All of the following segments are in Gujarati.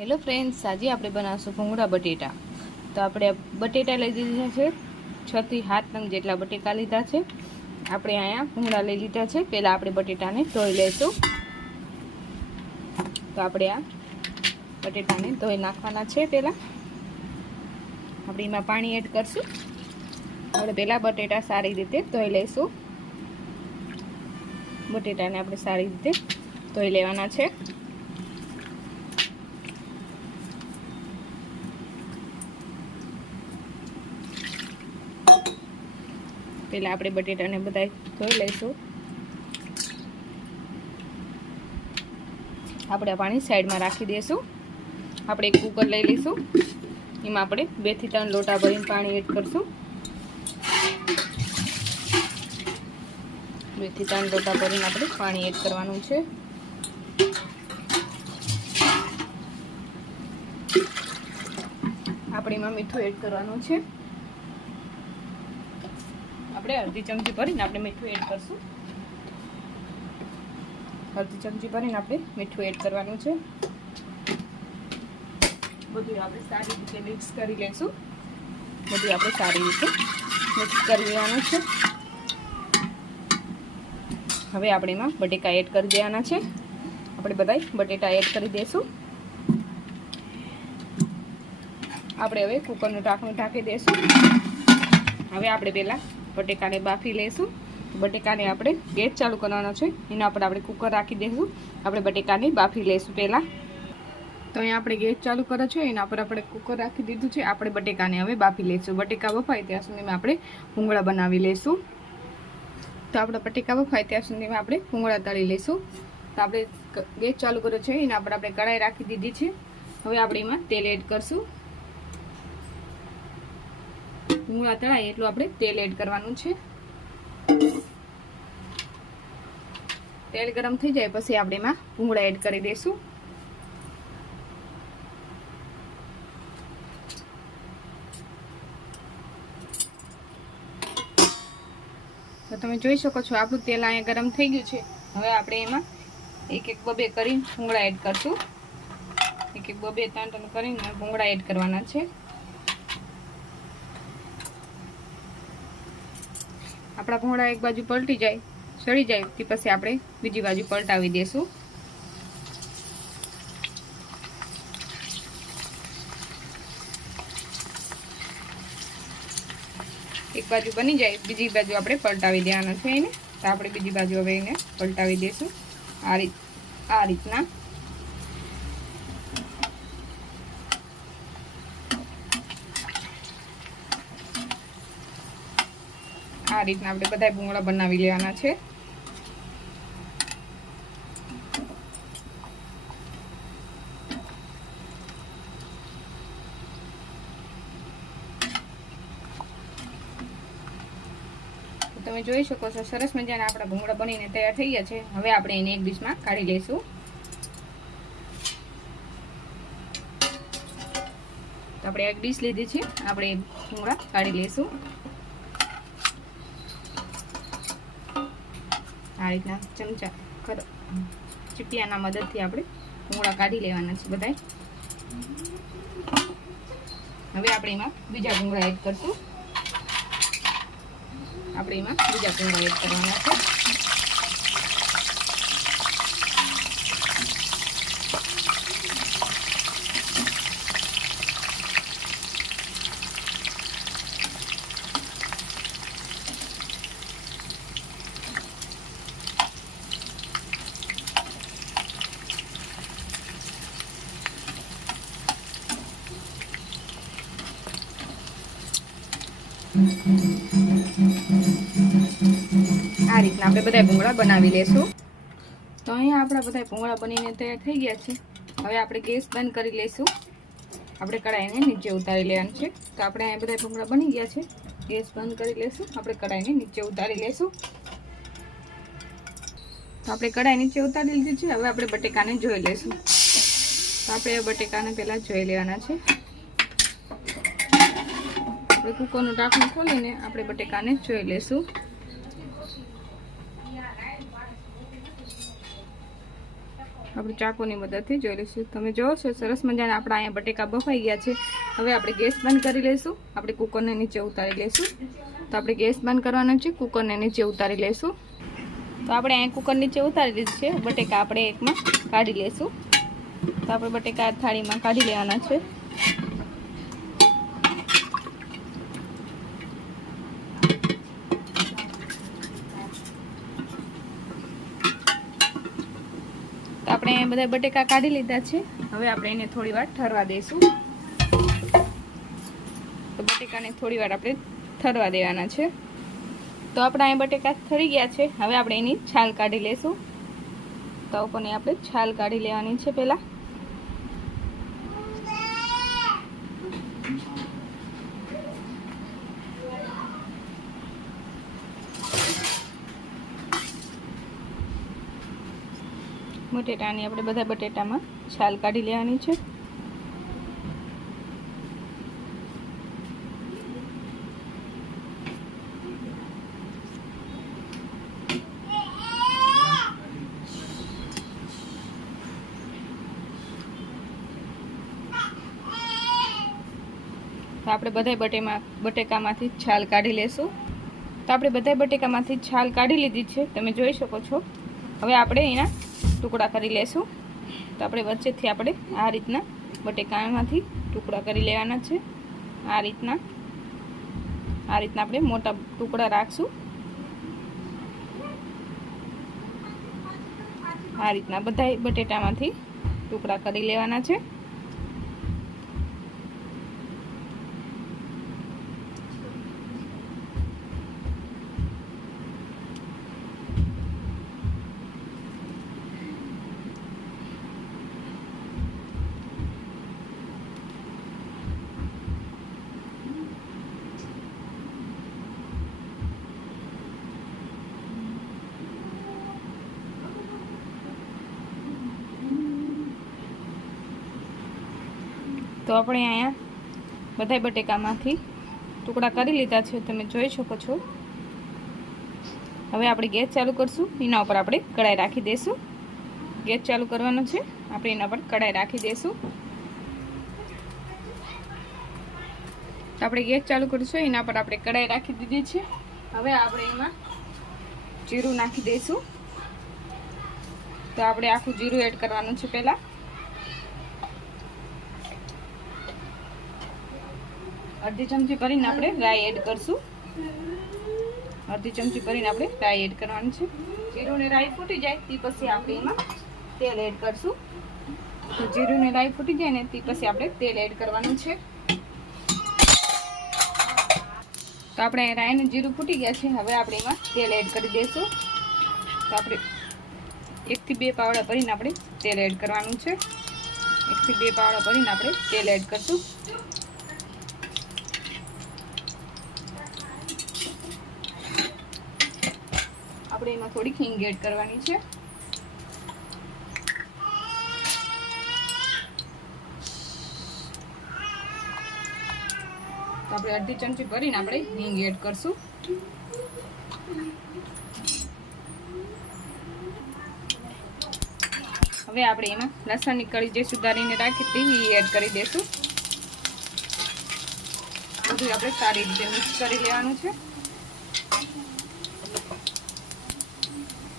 હેલો ફ્રેન્ડ્સ, આજે આપણે બનાવશું ભૂંગળા બટેટા. તો આપણે બટેટા લઈ લીધા છે, 6 થી 7 નંગ જેટલા બટેકા લીધા છે. આપણે અહીંયા ભૂંગળા લઈ લીધા છે. પહેલાં આપણે બટેટાને ધોઈ લઈશું. તો આપણે આ બટેટાને ધોઈ નાખવાના છે. પહેલાં આપણે એમાં પાણી એડ કરશું. આપણે પહેલાં બટેટા સારી રીતે ધોઈ લઈશું. બટેટાને આપણે સારી રીતે ધોઈ લેવાના છે. પહેલાં આપણે બટેટાને બધા ધોઈ લઈશું. આપણે પાણી સાઈડમાં રાખી દઈશું. આપણે એક કુકર લઈ લઈશું. એમાં આપણે 2 થી 3 લોટા ભરીને પાણી એડ કરશું. 2 થી 3 લોટા ભરીને આપણે પાણી એડ કરવાનું છે. આપણે એમાં મીઠું એડ કરવાનું છે. આપણે અડધી ચમચી ભરીને આપણે મીઠું એડ કરશું. અડધી ચમચી ભરીને આપણે મીઠું એડ કરવાનું છે. બધું આપણે સારી રીતે મિક્સ કરી લઈશું. બધું આપણે સારી રીતે મિક્સ કરી લેવાનું છે. હવે આપણે એમાં બટેકા એડ કરી દેવાના છે. આપણે બધાય બટેટા એડ કરી દઈશું. આપણે હવે કુકરનું ઢાંકણું ઢાંકી દઈશું. હવે આપણે પહેલાં બટેકાને બાફી લઈશું. બટેકાને આપણે ગેસ ચાલુ કરવાનો છે. એના પર આપણે કુકર રાખી દઈશું. આપણે બટેકાને બાફી લઈશું પહેલાં. તો અહીંયા આપણે ગેસ ચાલુ કર્યો છે. એના પર આપણે કુકર રાખી દીધું છે. આપણે બટેકાને હવે બાફી લઈશું. બટેકા બફાય ત્યાં સુધીમાં આપણે ભૂંગળા બનાવી લઈશું. તો આપણા બટેકા બફાય ત્યાં સુધીમાં આપણે ભૂંગળા તળી લઈશું. તો આપણે ગેસ ચાલુ કર્યો છે. એના પર આપણે કઢાઈ રાખી દીધી છે. હવે આપણે એમાં તેલ એડ કરશું. ભૂંગળા તળાય એટલું આપણે તેલ એડ કરવાનું છે. તેલ ગરમ થઈ જાય પછી આપણે એમાં ભૂંગળા એડ કરી દઈશું. તો તમે જોઈ શકો છો આપણું તેલ અહીંયા ગરમ થઈ ગયું છે. હવે આપણે એમાં એક બબે કરીને ભૂંગળા એડ કરશું. એક બબે 3 કરીને ભૂંગળા એડ કરવાના છે. આપણા ભૂંગળા એક બાજુ પલટી જાય, સડી જાય તે પછી આપણે બીજી બાજુ પલટાવી દઈશું. એક બાજુ બની જાય બીજી બાજુ આપણે પલટાવી દેવાના છે એને. તો આપણે બીજી બાજુ હવે એને પલટાવી દઈશું. આ રીતના આપણે બધા ભૂંગળા બનાવી લેવાના છે. તમે જોઈ શકો છો સરસ મજાના આપણા ભૂંગળા બનીને તૈયાર થઈ ગયા છે. હવે આપણે એને એક ડીશમાં કાઢી લઈશું. તો આપણે એક ડીશ લીધી છે. આપણે ભૂંગળા કાઢી લઈશું. આ રીતના ચમચા ચીપિયાના મદદથી આપણે ભૂંગળા કાઢી લેવાના છે બધા. હવે આપણે એમાં બીજા ભૂંગળા એડ કરશું. આપણે એમાં બીજા ભૂંગળા એડ કરવાના છે. આ રીતના આપણે બધા ભૂંગળા બનાવી લેશું. તો અહીંયા આપણા બધા ભૂંગળા બનીને તૈયાર થઈ ગયા છે. હવે આપણે ગેસ બંધ કરી લઈશું. આપણે કઢાઈને નીચે ઉતારી લેવાનું છે. તો આપણે અહીંયા બધા ભૂંગળા બની ગયા છે. ગેસ બંધ કરી લઈશું. આપણે કઢાઈને નીચે ઉતારી લઈશું. તો આપણે કઢાઈ નીચે ઉતારી લીધી છે. હવે આપણે બટેકાને જોઈ લઈશું. તો આપણે બટેકાને પહેલાં જોઈ લેવાના છે. આપણે કુકરનું ઢાંકણું ખોલીને આપણે બટેકાને જોઈ લઈશું. આપણે ચાકુની મદદથી જોઈ લઈશું. તમે જોવો છો સરસ મજાના આપણા અહીંયા બટેકા બફાઈ ગયા છે. હવે આપણે ગેસ બંધ કરી લઈશું. આપણે કુકરને નીચે ઉતારી લઈશું. તો આપણે ગેસ બંધ કરવાનો છે, કુકરને નીચે ઉતારી લઈશું. તો આપણે અહીંયા કુકર નીચે ઉતારી દીધું છે. બટેકા આપણે એકમાં કાઢી લઈશું. તો આપણે બટેકા થાળીમાં કાઢી લેવાના છે. આપણે બધા બટેકા કાઢી લીધા છે. હવે આપણે એને થોડી વાર ઠરવા દઈશું. તો બટેકાને થોડી વાર આપણે ઠરવા દેવાના છે. તો આપણા અહીં બટેકા ઠરી ગયા છે. હવે આપણે એની છાલ કાઢી લઈશું. તો ઉપરની આપણે છાલ કાઢી લેવાની છે પહેલા. બટેટાની આપણે બધા બટેટામાં છાલ કાઢી લેવાની છે. તો આપણે બધા બટેકામાંથી છાલ કાઢી લેશું. તો આપણે બધા બટેકામાંથી છાલ કાઢી લીધી છે, તમે જોઈ શકો છો. હવે આપણે એના ટુકડા કરી લેશું. તો આપણે વચ્ચેથી આપણે આ રીતના બટેકામાંથી ટુકડા કરી લેવાના છે. આ રીતના આપણે મોટા ટુકડા રાખશું. આ રીતના બધા બટેટામાંથી ટુકડા કરી લેવાના છે. તો આપણે અહીંયા બધા બટેકામાંથી ટુકડા કરી લીધા છે, તમે જોઈ શકો છો. હવે આપણે ગેસ ચાલુ કરશું. એના ઉપર આપણે કઢાઈ રાખી દઈશું. ગેસ ચાલુ કરવાનો છે, આપણે એના પર કઢાઈ રાખી દઈશું. તો આપણે ગેસ ચાલુ કરીશું. એના પર આપણે કઢાઈ રાખી દીધી છે. હવે આપણે એમાં જીરું નાખી દઈશું. તો આપણે આખું જીરું એડ કરવાનું છે પહેલાં. અડધી ચમચી ભરીને આપણે રાઈ એડ કરશું. અડધી ચમચી ભરીને આપણે રાઈ એડ કરવાની છે. જીરું ને રાઈ ફૂટી જાય તે પછી આપણે એમાં તેલ એડ કરશું. તો જીરું ને રાઈ ફૂટી જાય ને તે પછી આપણે તેલ એડ કરવાનું છે. તો આપણે રાઈ ને જીરું ફૂટી ગયા છે. હવે આપણે એમાં તેલ એડ કરી દઈશું. તો આપણે 1 થી 2 પાવડા ભરીને આપણે તેલ એડ કરવાનું છે. 1 થી 2 પાવડા ભરીને આપણે તેલ એડ કરશું. આપણે એમાં થોડી હિંગ એડ કરવાની છે. તો આપણે અડધી ચમચી ભરીને આપણે હિંગ એડ કરશું. હવે આપણે એમાં લસણની કળી જે સુધારીને રાખી હતી એ એડ કરી દઈશું. બધું આપણે સારી રીતે મિક્સ કરી લેવાનું છે.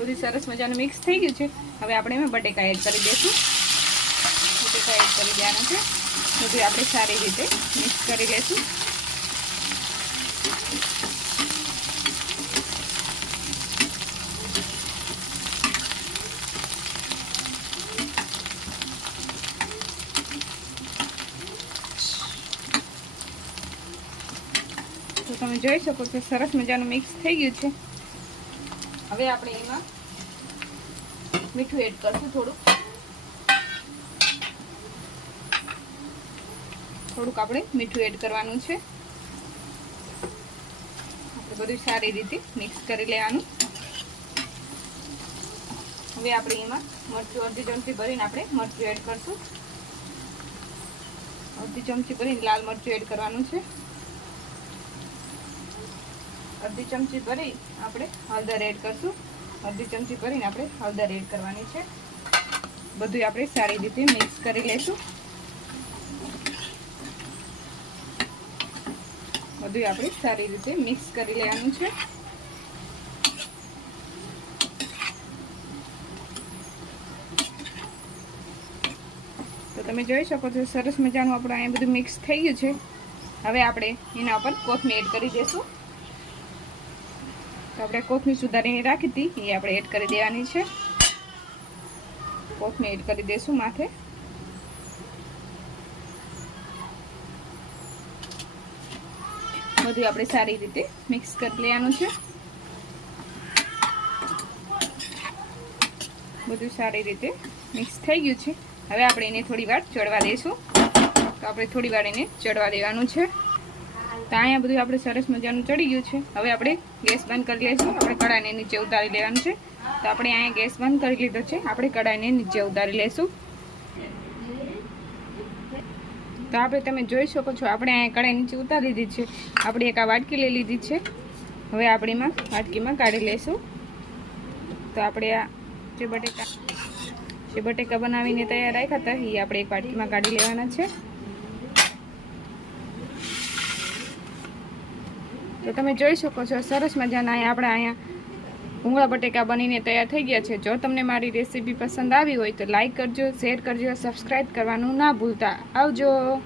બધું સરસ મજાનું મિક્સ થઈ ગયું છે. હવે આપણે એમાં બટેકા એડ કરી દઈશું. બટેકા એડ કરી દેવાના છે. બધું આપણે સારી રીતે મિક્સ કરી લઈશું. તો તમે જોઈ શકો છો સરસ મજાનું મિક્સ થઈ ગયું છે. હવે આપણે એમાં મીઠું એડ કરશું. થોડુંક આપણે મીઠું એડ કરવાનું છે. આપણે બધું સારી રીતે મિક્સ કરી લેવાનું. હવે આપણે એમાં મરચું અડધી ચમચી ભરીને આપણે મરચું એડ કરશું. અડધી ચમચી ભરીને લાલ મરચું એડ કરવાનું છે. અડધી ચમચી ભરી આપણે હળદર એડ કરશું. અડધી ચમચી ભરીને આપણે હળદર એડ કરવાની છે. બધું આપણે સારી રીતે મિક્સ કરી લેશું. બધું આપણે સારી રીતે મિક્સ કરી લેવાનું છે. તો તમે જોઈ શકો છો સરસ મજાનું આપણું અહીંયા બધું મિક્સ થઈ ગયું છે. હવે આપણે એના ઉપર કોથમીર એડ કરી દઈશું. તો આપણે કોથમીર સુધારીને રાખી હતી એ આપણે એડ કરી દેવાની છે. કોથમીર એડ કરી દઈશું માથે. બધું આપણે સારી રીતે મિક્સ કરી લેવાનું છે. બધું સારી રીતે મિક્સ થઈ ગયું છે. હવે આપણે એને થોડી વાર ચડવા દઈશું. તો આપણે થોડી વાર એને ચડવા દેવાનું છે. તો અહીંયા બધું આપણે સરસ મજાનું ચડી ગયું છે. હવે આપણે ગેસ બંધ કરી લઈશું. આપણે કડાઈને નીચે ઉતારી લેવાનું છે. તો આપણે અહીંયા ગેસ બંધ કરી લીધો છે. આપણે કડાઈને નીચે ઉતારી લઈશું. તો આપણે તમે જોઈ શકો છો આપણે અહીંયા કડાઈ નીચે ઉતારી લીધી છે. આપણે એક આ વાટકી લઈ લીધી છે. હવે આપણે વાટકીમાં કાઢી લઈશું. તો આપણે આ જે બટેકા બનાવીને તૈયાર રાખ્યા હતા એ આપણે એક વાટકીમાં કાઢી લેવાના છે. તો તમે જોઈ શકો છો સરસ મજાના આપણે અહીંયા ભૂંગળા બટેકા બનીને તૈયાર થઈ ગયા છે. જો તમને મારી રેસીપી પસંદ આવી હોય તો લાઈક કરજો, શેર કરજો, સબસ્ક્રાઈબ કરવાનું ના ભૂલતા. આવજો.